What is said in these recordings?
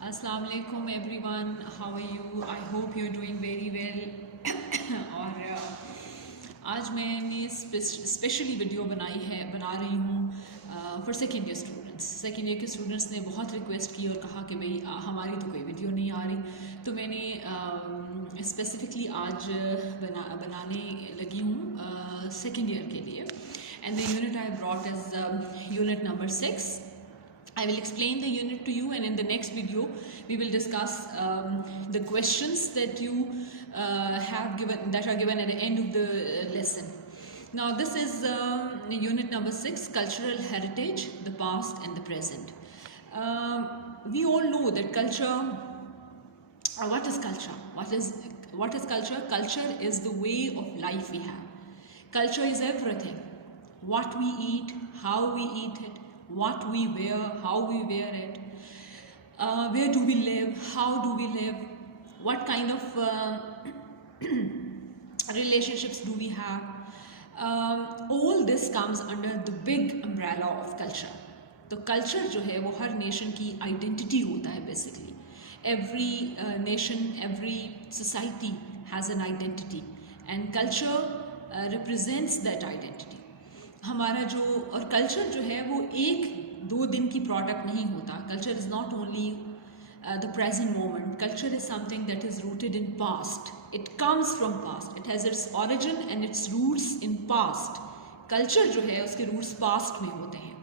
अस्सलाम वालेकुम everyone, how are you? I hope you are doing very well. और आज मैंने स्पेशली वीडियो बना रही हूँ for second year students. Second year के स्टूडेंट्स ने बहुत रिक्वेस्ट की और कहा कि भाई हमारी तो कोई वीडियो नहीं आ रही, तो मैंने स्पेसिफिकली आज बनाने लगी हूँ सेकेंड ईयर के लिए। And the unit I brought is unit number 6. I will explain the unit to you, and in the next video we will discuss the questions that you that are given at the end of the lesson. Now this is unit number 6, cultural heritage, the past and the present. We all know that culture. What is culture? What is culture? Culture is the way of life we have. Culture is everything. What we eat, how we eat it, what we wear, how we wear it, where do we live, how do we live, what kind of relationships do we have. All this comes under the big umbrella of culture. तो culture जो है वो हर nation की identity होता है basically. Every nation, every society has an identity, and culture represents that identity. हमारा जो और कल्चर जो है वो एक दो दिन की प्रोडक्ट नहीं होता. Culture is not only the present moment. Culture is something that is rooted in past. It comes from past. It has its origin and its roots in past. Culture जो है उसके रूट्स पास्ट में होते हैं.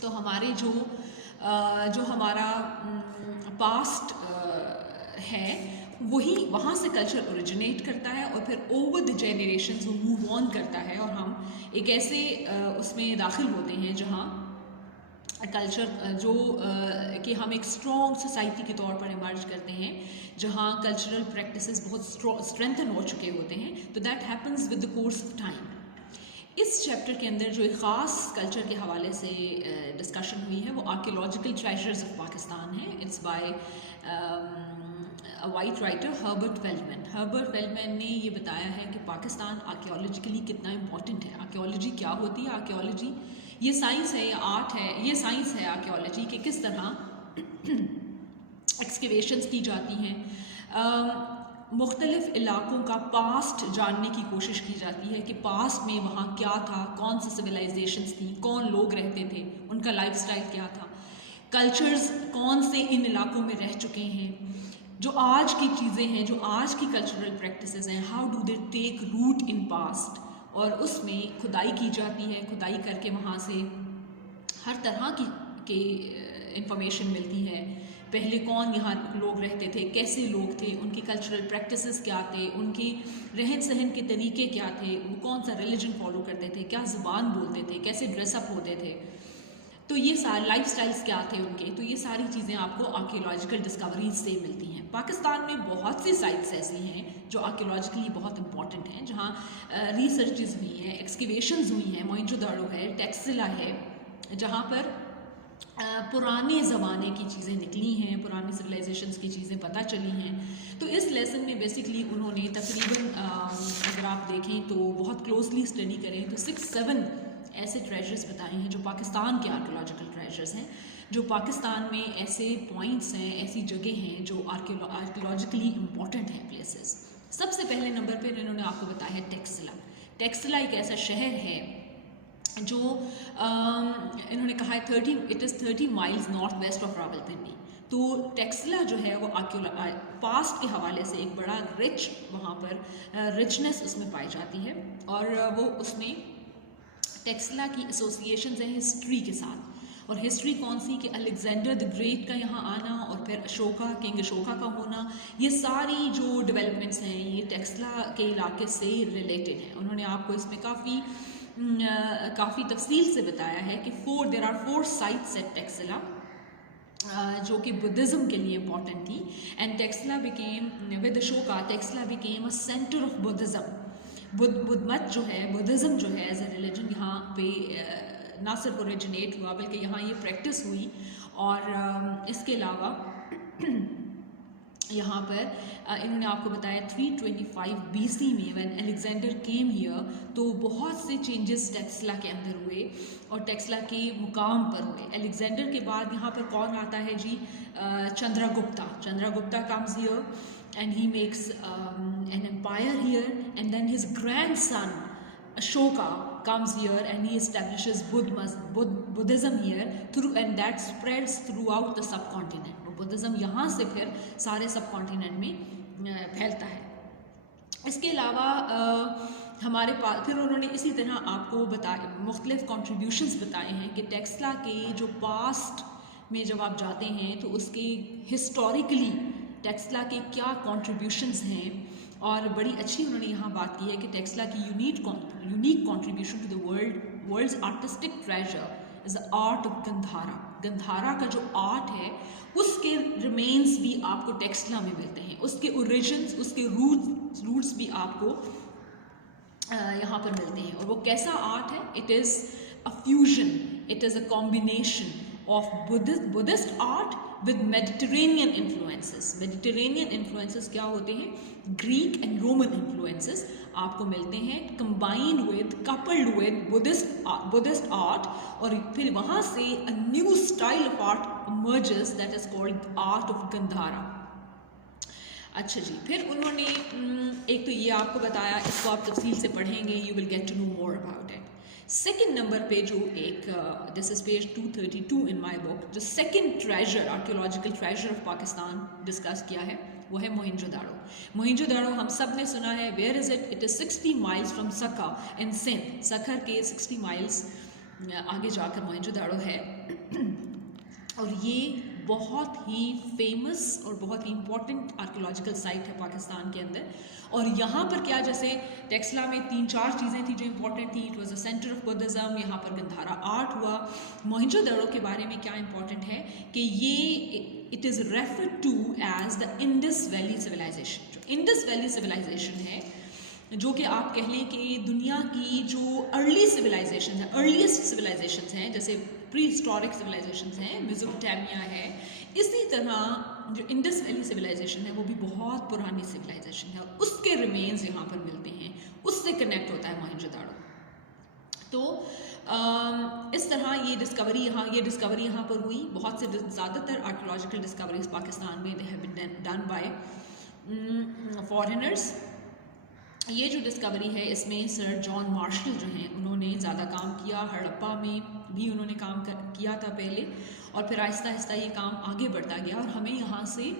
तो हमारे जो हमारा पास्ट है वही वहाँ से कल्चर ओरिजिनेट करता है और फिर ओवर द जनरेशंस वो मूव ऑन करता है, और हम एक ऐसे उसमें दाखिल होते हैं जहाँ कल्चर कि हम एक स्ट्रॉन्ग सोसाइटी के तौर पर इमर्ज करते हैं जहाँ कल्चरल प्रैक्टिसेस बहुत स्ट्रेंथन हो चुके होते हैं. तो that happens with the course of time. इस चैप्टर के अंदर जो एक ख़ास कल्चर के हवाले से डिस्कशन हुई है वो आर्कियोलॉजिकल ट्रेजर्स ऑफ पाकिस्तान है. It's by a white writer Herbert Weldman. Herbert Weldman ने ये बताया है कि पाकिस्तान आर्कियोलॉजिकली कितना इम्पॉर्टेंट है. आर्कियोलॉजी क्या होती है? आर्कियोलॉजी ये साइंस है, ये आर्ट है, ये साइंस है आर्कियोलॉजी कि किस तरह एक्सकेवेशंस की जाती हैं. मुख्तलिफ इलाकों का पास्ट जानने की कोशिश की जाती है कि पास्ट में वहाँ क्या था, कौन सी सिविलाइजेशंस थी, कौन लोग रहते थे, उनका लाइफस्टाइल क्या था, कल्चर्स कौन से इन इलाकों में रह चुके हैं, जो आज की चीज़ें हैं, जो आज की कल्चरल प्रैक्टिसेस हैं, how do they take root in past. और उसमें खुदाई की जाती है. खुदाई करके वहाँ से हर तरह की इंफॉर्मेशन मिलती है. पहले कौन यहाँ लोग रहते थे, कैसे लोग थे, उनकी कल्चरल प्रैक्टिसेस क्या थे, उनके रहन सहन के तरीके क्या थे, वो कौन सा रिलीजन फॉलो करते थे, क्या ज़ुबान बोलते थे, कैसे ड्रेसअप होते थे, तो ये सारे लाइफ स्टाइल्स क्या थे उनके. तो ये सारी चीज़ें आपको आर्कियोलॉजिकल डिस्कवरीज से मिलती हैं. पाकिस्तान में बहुत सी साइट्स ऐसी हैं जो आर्कियोलॉजिकली बहुत इंपॉर्टेंट हैं, जहाँ रिसर्चेज हुई हैं, एक्सकेवेशंस हुई हैं. मोइंजोदारो है, टेक्सिला है, जहाँ पर पुराने ज़माने की चीज़ें निकली हैं, पुरानी सिविलाइजेशंस की चीज़ें पता चली हैं. तो इस लेसन में बेसिकली उन्होंने तकरीबन अगर आप देखें तो बहुत क्लोजली स्टडी करें तो 6-7 ऐसे ट्रेजर्स बताए हैं जो पाकिस्तान के आर्कियोलॉजिकल ट्रेजर्स हैं, जो पाकिस्तान में ऐसे पॉइंट्स हैं, ऐसी जगह हैं जो आर्कियोलॉजिकली इम्पॉर्टेंट हैं प्लेसेस. सबसे पहले नंबर पर इन्होंने आपको बताया है टेक्सिला. टेक्सिला एक ऐसा शहर है जो इन्होंने कहा है it is 30 miles north west of Rawalpindi. तो टेक्सिला जो है वो पास्ट के हवाले से एक बड़ा रिच वहाँ पर रिचनेस उसमें पाई जाती है, और वो उसमें टेक्सिला की एसोसिएशंस हैं हिस्ट्री के साथ. और हिस्ट्री कौन सी कि अलेक्जेंडर द ग्रेट का यहाँ आना और फिर किंग अशोका का होना, ये सारी जो डेवलपमेंट्स हैं ये टेक्सिला के इलाके से रिलेटेड हैं. उन्होंने आपको इसमें काफ़ी तफसील से बताया है कि there are 4 sites at Taxila जो कि बुद्धिज़्म के लिए इम्पॉर्टेंट थी. And Taxila became with Ashoka Taxila became a centre of Buddhism. बुद्ध मत जो है, बुद्धिज़्म जो है एज ए रिलीजन यहाँ पे ना सिर्फ ओरिजिनेट हुआ बल्कि यहाँ ये प्रैक्टिस हुई. और इसके अलावा यहाँ पर इन्होंने आपको बताया 325 BC में व्हेन अलेक्जेंडर केम हियर, तो बहुत से चेंजेस टेक्सला के अंदर हुए और टेक्सला के मुकाम पर हुए। अलेक्जेंडर के बाद यहाँ पर कौन आता है जी? Chandragupta. Chandragupta comes here and he makes an empire here, and then his grandson Ashoka comes here and he establishes Buddhism here through, and that spreads throughout the subcontinent. Buddhism यहाँ से फिर सारे सबकॉन्टिनेंट में फैलता है। इसके अलावा हमारे पास फिर उन्होंने इसी तरह आपको बताया, मुख्तलिफ कॉन्ट्रीब्यूशंस बताए हैं कि टेक्सला के जो पास्ट में जब आप जाते हैं तो उसके हिस्टोरिकली टेक्सला के क्या कॉन्ट्रीब्यूशंस हैं, और बड़ी अच्छी उन्होंने यहाँ बात की है कि टेक्सला की unique contribution to the world's artistic treasure is the art of Gandhara. Gandhara का जो आर्ट है उसके रिमेन्स भी आपको टेक्सला में मिलते हैं, उसके ओरिजिन्स, उसके रूट्स भी आपको यहाँ पर मिलते हैं। और वो कैसा आर्ट है? It is a fusion, it is a combination of Buddhist art with Mediterranean influences. Mediterranean influences क्या होते हैं? ग्रीक एंड रोमन इन्फ्लुएंसेस आपको मिलते हैं, combined with, coupled with Buddhist art, और फिर वहाँ से a new style of art emerges that is called art of Gandhara. अच्छा जी, फिर उन्होंने एक तो ये आपको बताया, इसको आप तफसील से पढ़ेंगे, you will get to know more about it. Second number पे जो एक this is page 232 in my book, जो second treasure, archaeological treasure of Pakistan discuss किया है वो है मोहिंजोदारो। मोहिंजोदारो हम सब ने सुना है, where is it? It is 60 miles from Sukkur in Sindh. Sukkur के 60 माइल्स आगे जाकर मोहिंजोदारो है और ये बहुत ही फेमस और बहुत ही इम्पॉर्टेंट आर्कियोलॉजिकल साइट है पाकिस्तान के अंदर। और यहाँ पर क्या, जैसे टेक्सला में 3-4 चीज़ें थी जो इम्पॉर्टेंट थी। It was a centre of Buddhism, यहाँ पर गंधारा आर्ट हुआ। मोहिंजोदारो के बारे में क्या इम्पॉर्टेंट है कि ये it is referred to as the Indus valley civilisation. जो इंडस वैली सिविलाइजेशन है, जो कि आप कह लें कि दुनिया की जो अर्ली सिविलाइजेशन है, अर्लीस्ट सिविलाइजेशन हैं, जैसे प्री हिस्टोरिक सिविलाइजेशन हैं, मेसोपोटामिया है, इसी तरह जो इंडस वैली सिविलाइजेशन है वो भी बहुत पुरानी सिविलाइजेशन है और उसके रिमेन्स यहाँ पर मिलते हैं, उससे कनेक्ट होता है मोहिंजोदारो। तो इस तरह ये डिस्कवरी यहाँ पर हुई। बहुत से ज़्यादातर आर्कियोलॉजिकल डिस्कवरीज पाकिस्तान में they have been done by foreigners. ये जो डिस्कवरी है इसमें सर जॉन मार्शल जो हैं उन्होंने ज़्यादा काम किया। हड़प्पा में भी उन्होंने काम किया था पहले, और फिर आहिस्ता आहिस्ता ये काम आगे बढ़ता गया और हमें यहाँ से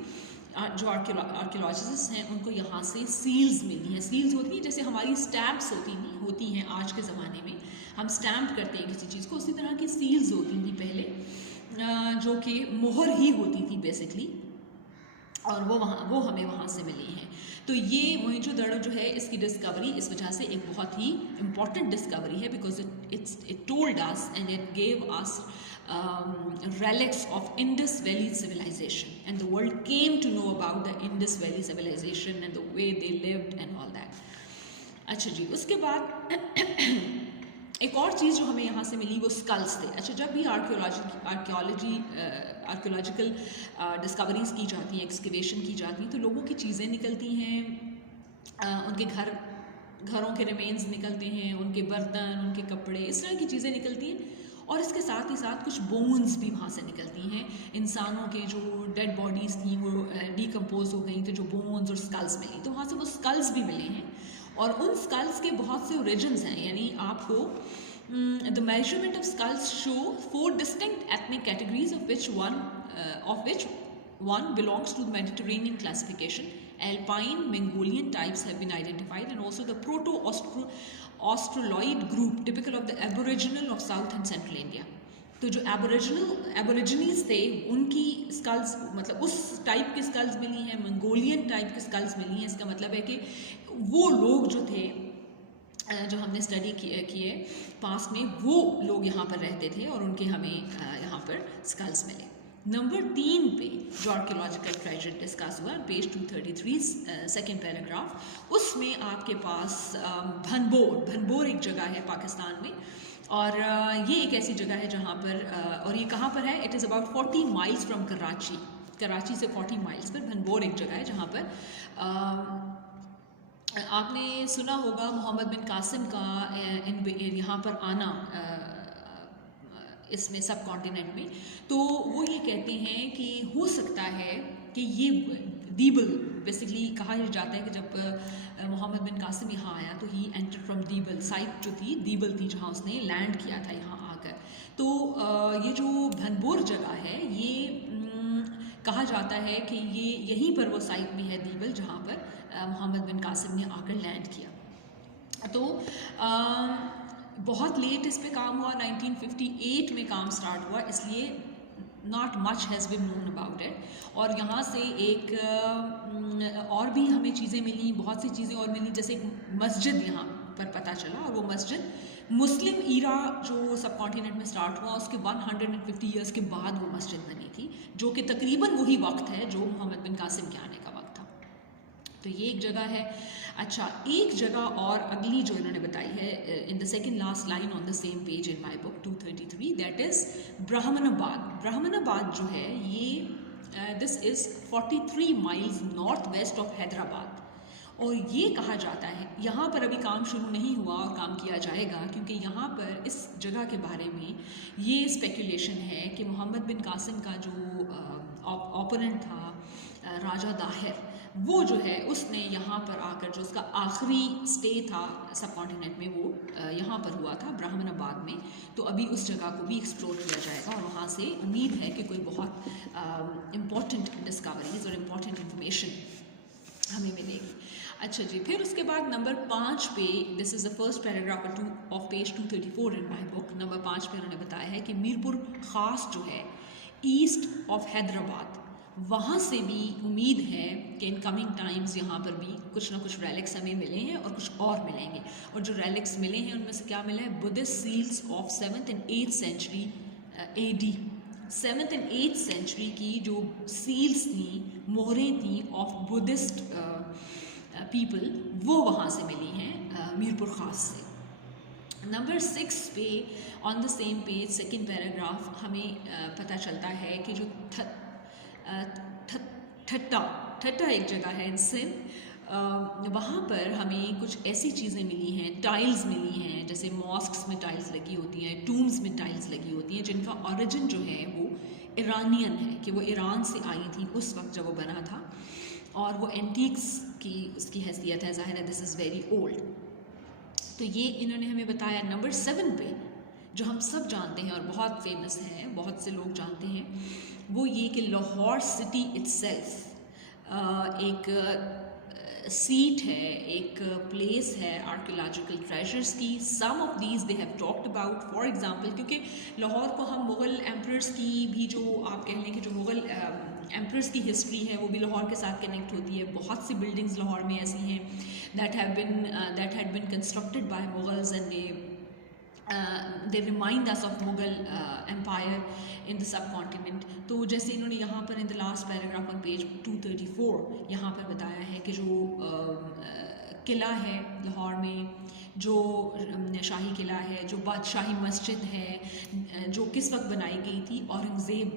जो आर्कियोलॉजिस्ट हैं उनको यहाँ से सील्स मिली हैं। सील्स होती हैं जैसे हमारी स्टैम्प्स होती हैं आज के ज़माने में, हम स्टैम्प करते हैं किसी चीज़ को, उसी तरह की सील्स होती थी पहले, जो कि मोहर ही होती थी बेसिकली, और वो हमें वहाँ से मिली हैं। तो ये मोहिंजोदारो जो है इसकी डिस्कवरी इस वजह से एक बहुत ही इम्पॉर्टेंट डिस्कवरी है, because it told us and it gave us relics of Indus Valley civilization, and the world came to know about the Indus Valley civilization and the way they lived and all that. अच्छा जी, उसके बाद एक और चीज़ जो हमें यहाँ से मिली वो स्कल्स थे। अच्छा, जब भी आर्कियोलॉजिकल डिस्कवरीज की जाती हैं, एक्सकवेशन की जाती हैं, तो लोगों की चीज़ें निकलती हैं, उनके घरों के रिमेन्स निकलते हैं, उनके बर्तन, उनके कपड़े, इस तरह की चीज़ें निकलती हैं। और इसके साथ ही साथ कुछ बोन्स भी वहाँ से निकलती हैं। इंसानों के जो डेड बॉडीज़ थी वो डिकम्पोज हो गई, तो जो बोन्स और स्कल्स मिली, तो वहाँ से वो स्कल्स भी मिले हैं। और उन स्कल्स के बहुत से ओरिजिन्स हैं, यानी आपको the measurement of skulls show 4 distinct ethnic categories of which one belongs to the Mediterranean classification. Alpine Mongolian types have been identified, and also the Proto-Australoid group typical of the Aboriginal of South and Central India. तो जो एबोरिजिनीज थे उनकी sculls, मतलब उस type के sculls मिली हैं, Mongolian type के sculls मिली हैं। इसका मतलब है कि वो लोग जो थे, जो हमने स्टडी किए पास्ट में, वो लोग यहाँ पर रहते थे और उनके हमें यहाँ पर स्कल्स मिले। नंबर 3 पे जो आर्कियोलॉजिकल ट्रेजर डिस्कस हुआ, पेज 233 सेकेंड पैराग्राफ, उसमें आपके पास भनबोर एक जगह है पाकिस्तान में, और ये एक ऐसी जगह है जहाँ पर, और ये कहाँ पर है? It is about 40 miles from Karachi. Karachi से 40 माइल्स पर भनबोर एक जगह है जहाँ पर आपने सुना होगा मोहम्मद बिन कासिम का यहाँ पर आना इसमें सब कॉन्टिनेंट में। तो वो ये कहते हैं कि हो सकता है कि ये दीबल बेसिकली कहा जाता है कि जब मोहम्मद बिन कासिम यहाँ आया तो ही एंटर फ्रॉम दीबल, साइट जो थी दीबल थी जहाँ उसने लैंड किया था यहाँ आकर। तो ये जो भनबोर जगह है ये कहा जाता है कि ये यहीं पर वो साइट में है दीबल जहाँ पर मोहम्मद बिन कासिम ने आकर लैंड किया। तो बहुत लेट इस पे काम हुआ, 1958 में काम स्टार्ट हुआ, इसलिए not much has been known about it. और यहाँ से एक और भी हमें चीज़ें मिली, बहुत सी चीज़ें और मिली, जैसे एक मस्जिद यहाँ पर पता चला, और वो मस्जिद मुस्लिम ईरा जो सब कॉन्टिनेंट में स्टार्ट हुआ उसके 150 ईयर्स के बाद वो मस्जिद बनी थी, जो कि तकरीबन वही वक्त है जो मोहम्मद बिन कासिम के आने का वक्त था। तो ये एक जगह है। अच्छा, एक जगह और अगली जो इन्होंने बताई है in the second last line on the same page in my book 233, that is Brahmanabad. Brahmanabad जो है ये this is 43 miles north west of Hyderabad. और ये कहा जाता है, यहाँ पर अभी काम शुरू नहीं हुआ और काम किया जाएगा, क्योंकि यहाँ पर इस जगह के बारे में ये स्पेकुलेशन है कि मोहम्मद बिन कासिम का जो ओपोनेंट था राजा दाहिर, वो जो है उसने यहाँ पर आकर जो उसका आखिरी स्टे था सब कॉन्टिनेंट में वो यहाँ पर हुआ था ब्राह्मणाबाद में। तो अभी उस जगह को भी एक्सप्लोर किया जाएगा और वहाँ से उम्मीद है कि कोई बहुत इम्पॉर्टेंट डिस्कवरीज और इम्पॉर्टेंट इन्फॉर्मेशन हमें मिलेगी। अच्छा जी, फिर उसके बाद नंबर 5 पे, this is the first paragraph of page 234 in my book. Number 5 पे उन्होंने बताया है कि मीरपुर ख़ास जो है ईस्ट ऑफ हैदराबाद, वहाँ से भी उम्मीद है कि इन कमिंग टाइम्स यहाँ पर भी कुछ ना कुछ रेलिक्स हमें मिले हैं और कुछ और मिलेंगे। और जो रेलिक्स मिले हैं उनमें से क्या मिला है, Buddhist seals of 7th and 8th century AD। 7th and 8th century की जो सील्स थी, मोहरें थी ऑफ बुद्धिस्ट पीपल, वो वहाँ से मिली हैं मीरपुर ख़ास से। नंबर 6 पे on the same page second paragraph हमें पता चलता है कि जो ठट्टा एक जगह है इन सिंध, वहाँ पर हमें कुछ ऐसी चीज़ें मिली हैं, टाइल्स मिली हैं, जैसे मॉस्क्स में टाइल्स लगी होती हैं, टूम्स में टाइल्स लगी होती हैं, जिनका ओरिजिन जो है वो ईरानियन है, कि वो ईरान से आई थी उस वक्त जब वो बना था, और वो एंटीक्स की उसकी हैसियत है, ज़ाहिर है दिस इज़ वेरी ओल्ड। तो ये इन्होंने हमें बताया। नंबर 7 पे जो हम सब जानते हैं और बहुत फेमस है, बहुत से लोग जानते हैं, वो ये कि लाहौर सिटी इट्सेल्फ एक सीट है, एक प्लेस है आर्कियोलॉजिकल ट्रेजर्स की। Some of these they have talked about, for example, क्योंकि लाहौर को हम मुग़ल एम्परर्स की भी, जो आप कह लें कि जो मुग़ल एम्परर्स की हिस्ट्री है वो भी लाहौर के साथ कनेक्ट होती है। बहुत सी बिल्डिंग्स लाहौर में ऐसी हैं that had been constructed by Mughals and they remind us of Mughal empire in the subcontinent। तो जैसे इन्होंने यहाँ पर in the last paragraph on page 234 यहाँ पर बताया है कि जो किला है लाहौर में, जो शाही किला है, जो बादशाही मस्जिद है, जो किस वक्त बनाई गई थी, औरंगज़ेब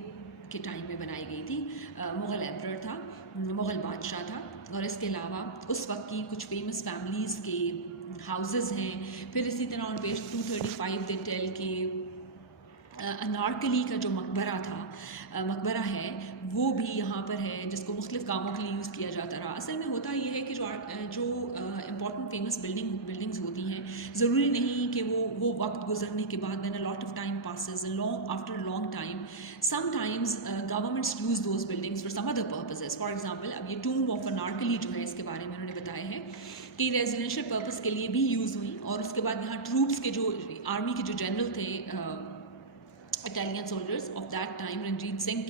के टाइम में बनाई गई थी, मुग़ल एम्परर था, मुग़ल बादशाह था। और इसके अलावा उस वक्त की कुछ फेमस फैमिलीज़ के हाउसेस हैं। फिर इसी तरह ऑन पेज 235 दे टेल के अनारकली का जो मकबरा है वो भी यहाँ पर है, जिसको मुख्तलिफ़ कामों के लिए यूज़ किया जाता रहा। असल में होता ये है कि जो इम्पॉर्टेंट फेमस बिल्डिंग्स होती हैं, ज़रूरी नहीं कि वो वक्त गुजरने के बाद, when a lot of time passes after long time, sometimes governments use those buildings for some other purposes. For example, अब ये टूम्ब ऑफ अनारकली जो है, इसके बारे में उन्होंने बताया है कि रेजिडेंशियल पर्पस के लिए भी यूज़ हुई, और उसके बाद यहाँ ट्रूप्स के जो आर्मी के जो जनरल थे, Italian soldiers of that time, Ranjit Singh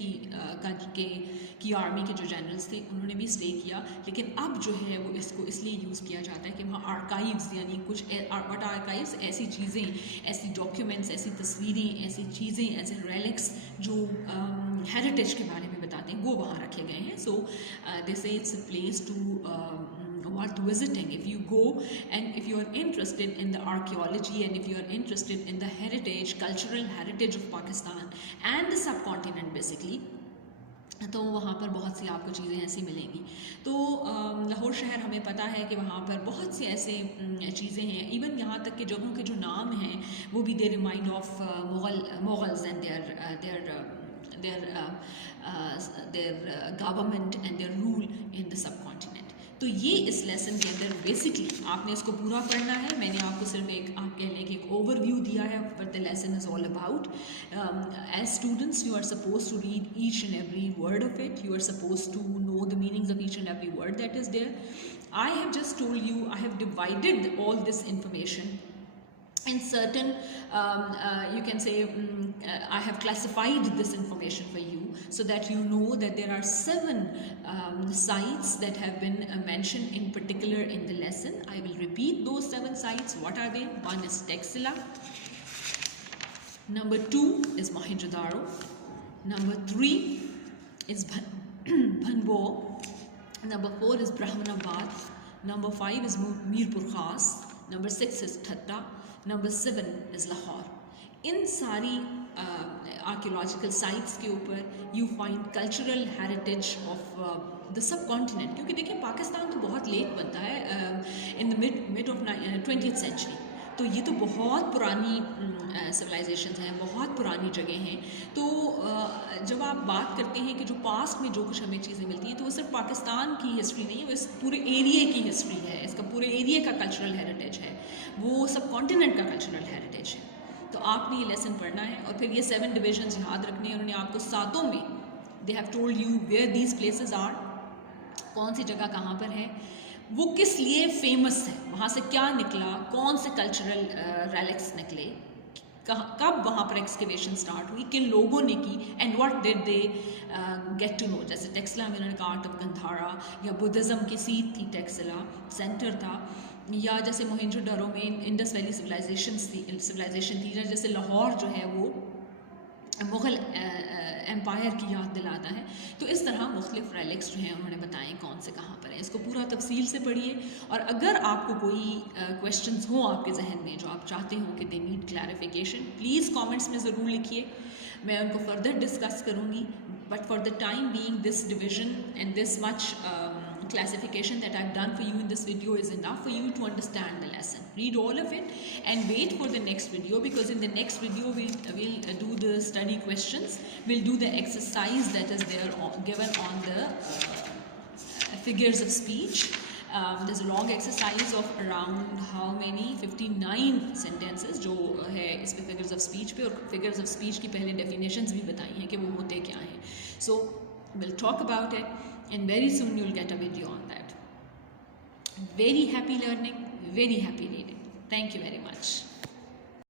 की आर्मी के जो जनरल्स थे, उन्होंने भी स्टे किया। लेकिन अब जो है वो इसको इसलिए यूज़ किया जाता है कि वहाँ आर्काइव्स, यानी कुछ बट आर्काइव्स ऐसी चीज़ें, ऐसी डॉक्यूमेंट्स, ऐसी तस्वीरें, ऐसी चीज़ें, ऐसे रेलिक्स जो हेरिटेज के बारे में बताते हैं, वो वहाँ रखे गए हैं। So this it's a place to worth visiting if you go, and if you are interested in the archaeology, and if you are interested in the cultural heritage of Pakistan and the subcontinent basically, तो वहाँ पर बहुत सी आपको चीज़ें ऐसी मिलेंगी। तो लाहौर शहर हमें पता है कि वहाँ पर बहुत से ऐसे चीज़ें हैं, इवन यहाँ तक कि जगहों के जो नाम हैं वो भी they remind of Mughals and their government and their rule in the subcontinent. तो ये इस लेसन के अंदर बेसिकली आपने इसको पूरा पढ़ना है। मैंने आपको सिर्फ एक आप कह लें कि एक ओवरव्यू दिया है what the lesson is all about. As students you are suppose to read each and every word of it, you are suppose to know the meanings of each and every word that is there. I have just told you, I have divided all this information in certain, you can say, I have classified this information for you so that you know that there are 7 sites that have been mentioned in particular in the lesson. I will repeat those 7 sites. What are they? One is Taxila. Number 2 is Mohenjo-daro. Number 3 is Bhanbo. Number 4 is Brahmanabad. Number 5 is Mirpur Khas. Number 6 is Thatta. Number 7 is Lahore. इन सारी archaeological sites के ऊपर you find cultural heritage of the subcontinent. क्योंकि देखिए पाकिस्तान तो बहुत late बनता है in the mid of 20th century, तो ये तो बहुत पुरानी सिविलाइजेशंस हैं, बहुत पुरानी जगह हैं। तो जब आप बात करते हैं कि जो पास्ट में जो कुछ हमें चीज़ें मिलती हैं तो वो सिर्फ पाकिस्तान की हिस्ट्री नहीं है, वो इस पूरे एरिया की हिस्ट्री है, इसका पूरे एरिया का कल्चरल हेरिटेज है, वो सब कॉन्टिनेंट का कल्चरल हेरिटेज है। तो आपने ये लेसन पढ़ना है और फिर ये 7 डिविजन्स याद रखने हैं। उन्होंने आपको सातों में they have told you where these places are, कौन सी जगह कहाँ पर है, वो किस लिए फेमस है, वहाँ से क्या निकला, कौन से कल्चरल रेलिक्स निकले, कब वहाँ पर एक्सकेवेशन स्टार्ट हुई, किन लोगों ने की, and what did they get to know. जैसे टेक्सला में उन्होंने कहा आर्ट ऑफ गंधारा, या बुद्धिज़्म की सीट थी, टेक्सला सेंटर था, या जैसे मोहेंजो-दारो में इंडस वैली सिविलाइजेशन थी, जैसे लाहौर जो है वो मुग़ल एम्पायर की याद दिलाता है। तो इस तरह मुख्तलिफ रेलिक्स जो हैं उन्होंने बताएं कौन से कहाँ पर हैं। इसको पूरा तफसील से पढ़िए और अगर आपको कोई क्वेश्चंस हो आपके जहन में जो आप चाहते हो कि they need clarification, please comments में ज़रूर लिखिए, मैं उनको फर्दर डिस्कस करूँगी। But for the time being this division and this much classification that I've done for you in this video is enough for you to understand the lesson. Read all of it and wait for the next video, because in the next video we'll do the study questions, we'll do the exercise that is there given on the figures of speech. There's a long exercise of around how many 59 sentences जो है इस पे figures of speech पे, और figures of speech की पहले definitions भी बताई हैं कि वो होते क्या हैं। So we'll talk about it and very soon you'll get a video on that. Very happy learning, very happy reading. Thank you very much.